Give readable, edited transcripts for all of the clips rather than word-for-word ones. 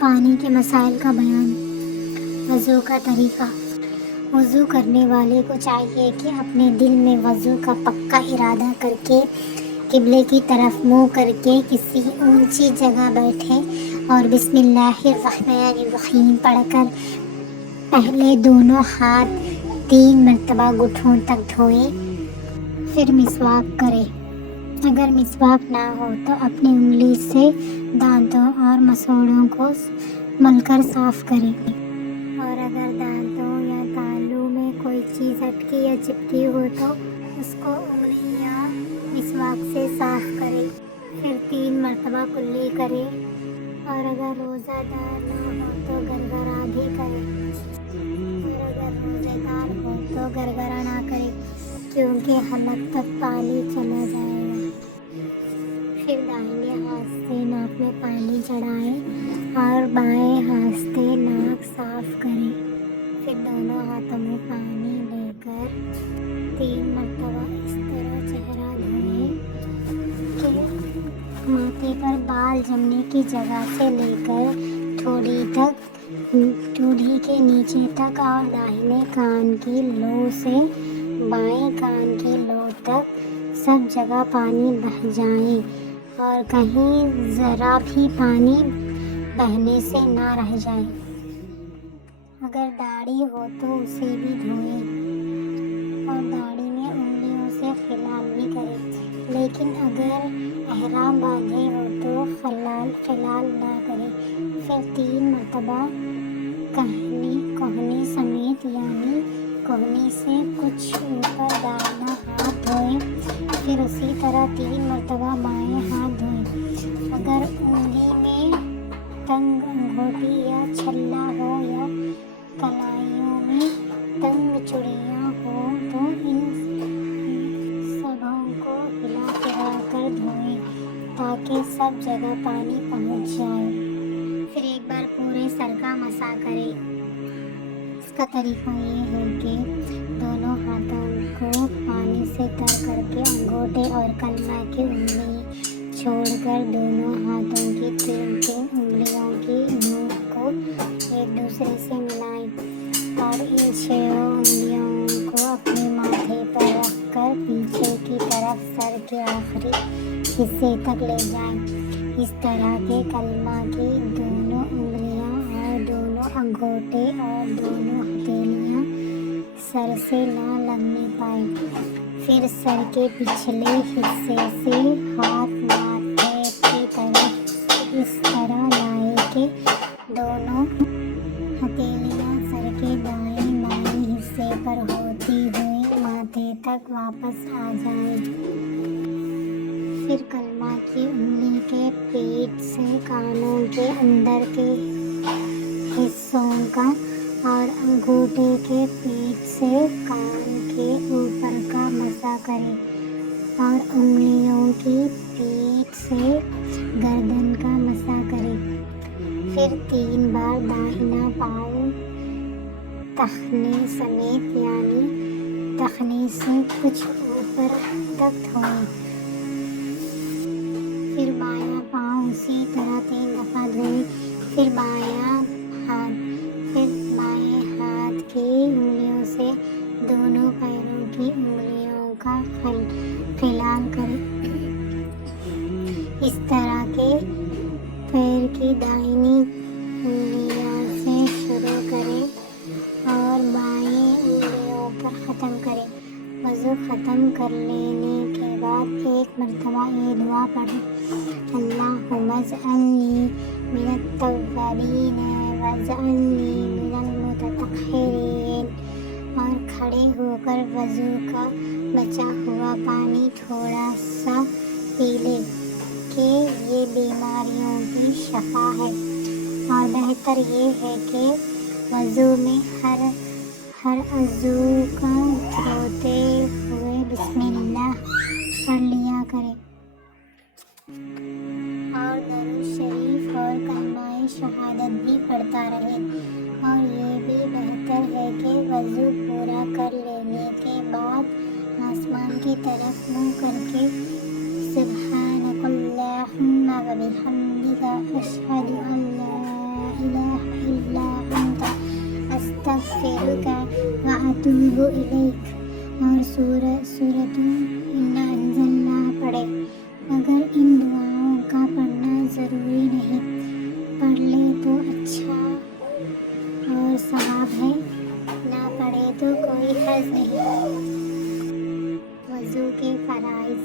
پانی کے مسائل کا بیان۔ وضو کا طریقہ۔ وضو کرنے والے کو چاہیے کہ اپنے دل میں وضو کا پکا ارادہ کر کے قبلے کی طرف منہ کر کے کسی اونچی جگہ بیٹھے اور بسم اللہ الرحمن الرحیم پڑھ کر پہلے دونوں ہاتھ 3 مرتبہ گھٹنوں تک دھوئے، پھر مسواک کرے۔ اگر مسواک نہ ہو تو اپنی انگلی سے دانتوں اور مسوڑوں کو مل کر صاف کرے، اور اگر دانتوں یا تالوں میں کوئی چیز اٹکی یا چپکی ہو تو اس کو انگلی یا مسواک سے صاف کرے، پھر 3 مرتبہ کلی کرے، اور اگر روزہ دار نہ ہو تو گرگرا بھی کرے، اور اگر روزے دار ہو تو گرگرا نہ کرے کیونکہ حلق تک پانی چلا جائے گا۔ پھر دائیں ہاتھ سے ناک میں پانی چڑھائے اور بائیں ہاتھ سے ناک صاف کرے، پھر دونوں ہاتھوں میں پانی لے کر 3 مرتبہ اس طرح چہرہ دھوئے کہ ماتھے پر بال جمنے کی جگہ سے لے کر ٹھوڑی کے نیچے تک اور داہنے کان کی لو سے بائیں کان کی لو تک سب جگہ پانی بہہ جائے اور کہیں ذرا بھی پانی بہنے سے نہ رہ جائے۔ اگر داڑھی ہو تو اسے بھی دھوئے اور داڑھی میں انگلیوں سے خلال بھی کرے، لیکن اگر احرام باندھے ہو تو خلال نہ کرے۔ پھر 3 مرتبہ کہنی سمیت یعنی کہنی سے کچھ اوپر دائیں ہاتھ دھوئے، پھر اسی طرح 3 مرتبہ بائیں ہاتھ دھوئے۔ اگر انگلی میں تنگ انگوٹھی یا چھلا ہو یا کلائیوں میں تنگ چوڑیاں ہوں تو ان سبھوں کو ہلا پھرا کر دھوئے تاکہ سب جگہ پانی پہنچ جائے۔ پھر ایک بار پورے سر کا مسح کرے۔ اس کا طریقہ یہ ہے کہ دونوں ہاتھوں کو پانی سے تر کر کے انگوٹھے اور کلمہ کی انگلی چھوڑ کر دونوں ہاتھوں کی 3 انگلیوں کی نوک کو ایک دوسرے سے ملائیں اور ان 6 انگلیوں کو اپنے ماتھے پر رکھ کر پیچھے کی طرف سر کے آخری حصے تک لے جائیں۔ اس طرح کے کلمہ کی دونوں انگلیاں اور دونوں انگوٹھے اور دونوں ہتھیلیاں سر سے نہ لگنے پائیں۔ پھر سر کے پچھلے حصے سے ہاتھ ماتھے کی طرف اس طرح لائیں کہ دونوں ہتھیلیاں سر کے دائیں بائیں حصے پر ہوتی ہوئی ماتھے تک واپس آ جائیں۔ پھر کلمہ کی انگلی کے پیٹ سے کانوں کے اندر کے حصوں کا اور انگوٹھے کے پیٹ سے کان کے اوپر کا مسح کرے اور انگلیوں کی پیٹ سے گردن کا مسح کرے۔ پھر 3 بار داہنا پاؤں ٹخنے سمیت یعنی ٹخنے سے کچھ اوپر تک دھوئے۔ پھر بایاں پاؤں اسی طرح 3 دفعہ دھوئے۔ پھر بائیں ہاتھ کی انگلیوں سے دونوں پیروں کی انگلیوں کا خلال کرے۔ اس طرح کے پیر کی دائیں انگلیوں سے شروع کرے اور بائیں انگلیوں پر ختم کرے۔ وضو ختم کر لینے کے بعد 1 مرتبہ یہ دعا پڑھے: اللہم اجعلنی من التوابین واجعلنی من المتطہرین، اور کھڑے ہو کر وضو کا بچا ہوا پانی تھوڑا سا پی لے کہ یہ بیماریوں کی شفا ہے، اور بہتر یہ ہے کہ وضو میں ہر عضو کا دھوتے ہوئے بسم اللہ پڑھ لیا کرے اور درود شریف اور کلمہ شہادت بھی پڑھتا رہے۔ اور یہ بھی بہتر ہے کہ وضو پورا کر لینے کے بعد آسمان کی طرف منہ کر کے سبحانک اللہم و بحمدک اشہد ان لا وَأَتُوبُ إِلَيْكَ اور سورۃ اِنَّا أَنزَلْنَاهُ پڑھے. مگر ان دعاؤں کا پڑھنا ضروری نہیں، پڑھ لے تو اچھا اور ثواب ہے، نہ پڑھے تو کوئی حرج نہیں. وضو کے فرائض.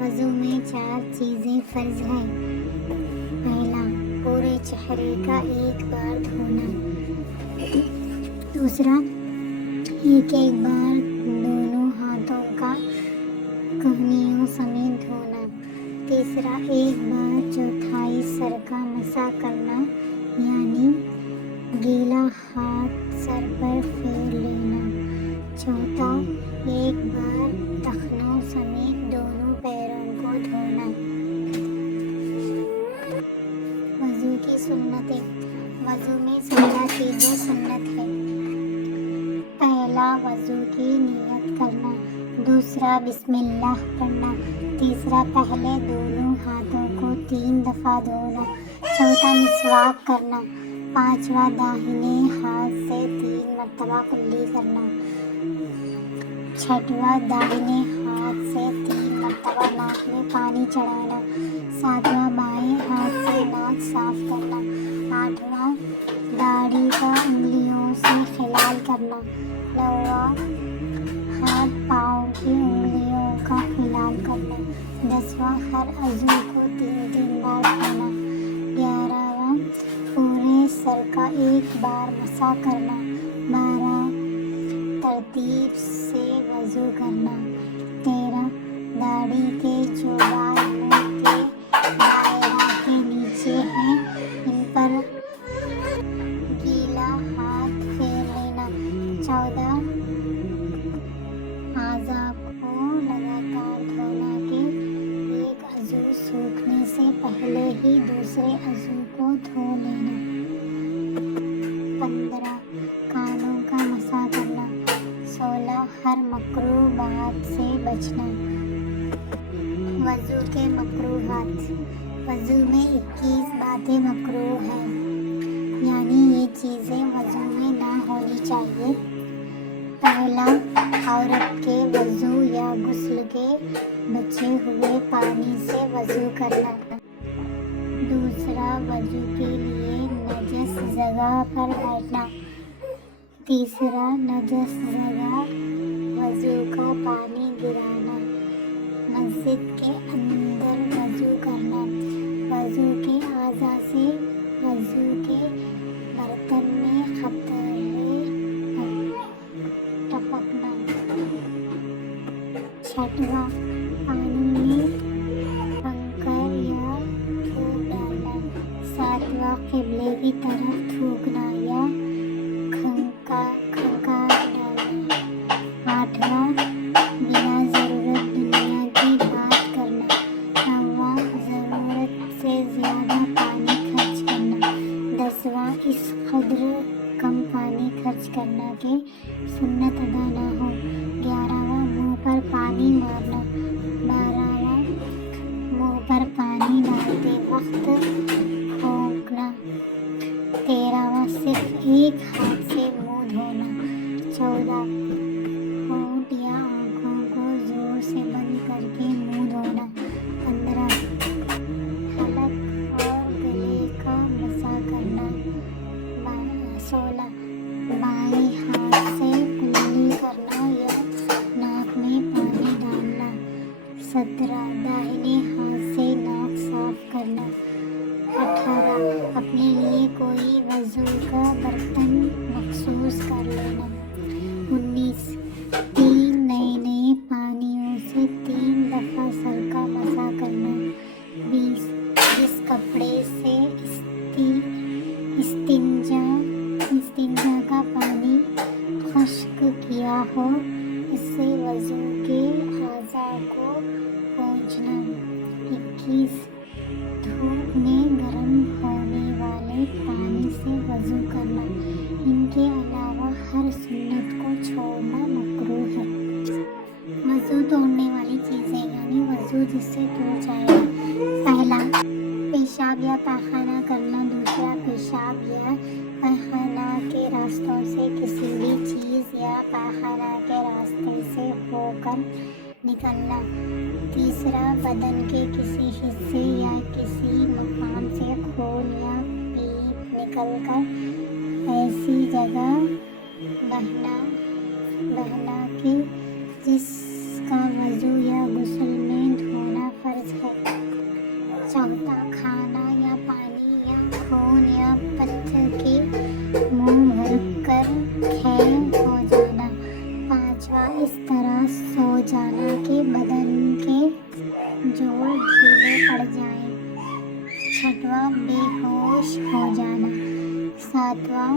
وضو میں 4 چیزیں فرض ہیں. پہلا، پورے چہرے کا ایک بار دھونا. دوسرا، ایک بار دونوں ہاتھوں کا کہنیوں سمیت دھونا. تیسرا، ایک بار چوتھائی سر کا مسح کرنا، یعنی گیلا ہاتھ سر پر پھیر لینا. چوتھا، ایک بار ٹخنوں سمیت دونوں پیروں کو دھونا. وضو کی سنتیں. وضو میں 16 چیزیں سنت ہے. پہلا، وضو کی نیت کرنا. دوسرا، بسم اللہ پڑھنا. تیسرا، پہلے دونوں ہاتھوں کو 3 دفعہ دھونا. چوتھا، مسواک کرنا. پانچواں، داہنے ہاتھ سے 3 مرتبہ کلی کرنا. چھٹواں، داہنے ہاتھ سے 3 مرتبہ ناک میں پانی چڑھانا. ساتواں، بائیں ہاتھ سے ناک صاف کرنا. آٹھواں، داڑھی کا انگلیوں سے خلال کرنا. نواں، ہاتھ پاؤں کی انگلیوں کا خلال کرنا. 10واں، ہر عضو کو 3 بار دھونا. 11واں، پورے سر کا ایک بار مسح کرنا. 12، ترتیب سے وضو کرنا. 13، داڑھی کے جو بال منہ کے دائرہ کے نیچے ہیں ان پر گیلا ہاتھ پھیر لینا. 14، اعضاء کو لگاتار دھونا کہ ایک عضو سوکھنے سے پہلے ہی دوسرے عضو کو دھو لینا. 15، کانوں کا مسح کرنا. 16، ہر مکروہ بات سے بچنا. وضو کے مکروہات. وضو میں 21 باتیں مکروہ ہیں، یعنی یہ چیزیں وضو میں نہ ہونی چاہیے. پہلا، عورت کے وضو یا غسل کے بچے ہوئے پانی سے وضو کرنا. دوسرا، وضو کے لیے نجس جگہ پر بیٹھنا. تیسرا، نجس جگہ وضو کا پانی گرانا. مسجد کے اندر وضو کرنا. وضو کے اعضاء سے وضو کے برتن میں قطرے ٹپکنا. چھٹواں، پانی میں کنکر یا تھوک ڈالنا. ساتواں، قبلے کی طرف تھوکنا یا کھنکار ڈالنا. آٹھواں، بنا ضرورت دنیا کی بات کرنا. نواں، ضرورت سے زیادہ پانی خرچ کرنا. 10واں، اس قدر کم پانی خرچ کرنا کہ سنت ادا نہ ہو. 11واں، منہ پر پانی مارنا. 12واں، منہ پر پانی ڈالتے وقت پھونکنا. 13واں، صرف ایک ہاتھ سے منہ دھونا. 14، ہونٹ یا آنکھوں کو زور سے بند کر کے منہ دھونا. 15، حلق اور گلے کا مسح کرنا. 16، بائیں ہاتھ سے کلی کرنا یا ناک میں پانی ڈالنا. 17، داہنے ہاتھ سے ناک صاف کرنا. 18، اپنے لیے کوئی وضو کا برتن مخصوص کر لینا. 19، 3 نئے پانیوں سے 3 دفعہ سر کا مسح کرنا. 20، جس کپڑے سے استنجا کا پانی خشک کیا ہو اس سے وضو کے اعضاء کو پوچھنا. 21، دھوپ میں گرم ہونے والے پانی سے وضو کرنا. ان کے علاوہ ہر سنت کو چھوڑنا مکروہ ہے. وضو توڑنے والی چیزیں، یعنی وضو جس سے ٹوٹ جائے گا. پہلا، پیشاب یا پاخانہ کرنا. دوسرا، پیشاب یا پاخانہ کے راستوں سے کسی بھی چیز حوض یا پاخانہ کے راستے سے ہو کر نکلنا۔ تیسرا، بدن کے کسی حصے یا کسی مقام سے خون یا پیپ نکل کر ایسی جگہ بہنا کہ جس کا وضو یا غسل میں دھونا فرض ہے۔ چوتھا، کھانا یا پانی یا خون یا پتھر کے منہ بھر کر کھائے ہو جانا۔ پانچواں، اس طرح سو جانا کہ بدن کے جوڑ ڈھیلے پڑ جائیں۔ چھٹواں، بے ہوش ہو جانا۔ ساتواں،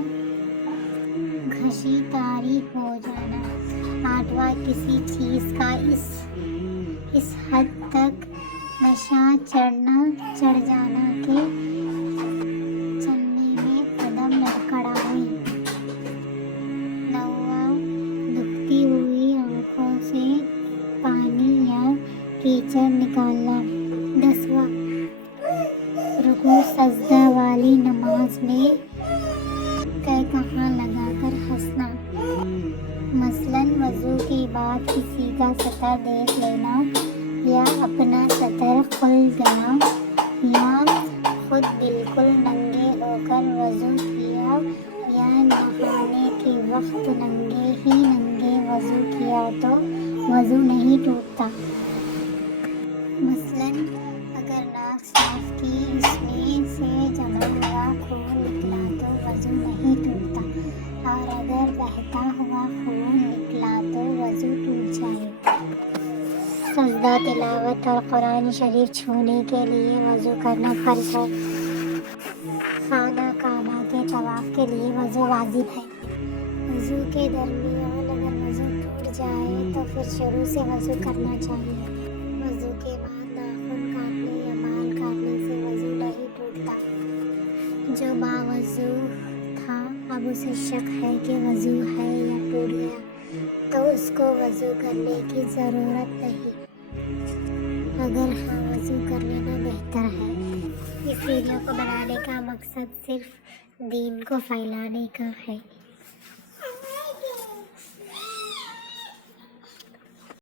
گھسی طاری ہو جانا۔ آٹھواں، کسی چیز کا اس حد تک نشہ چڑھ جانا کہ چلنے میں قدم لڑکھڑائے۔ نوواں، دکھتی ہوئی آنکھوں سے پانی یا کیچڑ نکالنا۔ 10واں، رکوع سجدہ والی نماز میں کہاں لگا کر ہنسنا، مثلاً وضو کے بعد کسی کا سطر دیکھ لینا، یا اپنا سطر کھل گیا، یا خود بالکل ننگے ہو کر وضو کیا، یا نہانے کے وقت ننگے وضو کیا تو وضو نہیں ٹوٹتا۔ مثلاً اگر ناک صاف کی، اس میں سے جمع ہوا خون نکلا تو وضو نہیں ٹوٹتا، اور اگر بہتا ہوا خون نکلا تو وضو ٹوٹ جائے۔ سجدہ، تلاوت اور قرآن شریف چھونے کے لیے وضو کرنا فرض ہے۔ خانہ کعبہ کے طواف کے لیے وضو واجب ہے۔ وضو کے درمیان اگر وضو ٹوٹ جائے تو پھر شروع سے وضو کرنا چاہیے۔ وضو کے بعد ناخن کاٹنے یا بال کاٹنے سے وضو نہیں ٹوٹتا۔ جو باوضو تھا اب اسے شک ہے کہ وضو ہے یا ٹوٹ گیا تو اس کو وضو کرنے کی ضرورت نہیں، اگر ہاں وضو کر لینا بہتر ہے۔ اس ویڈیو کو بنانے کا مقصد صرف دین کو پھیلانے کا ہے۔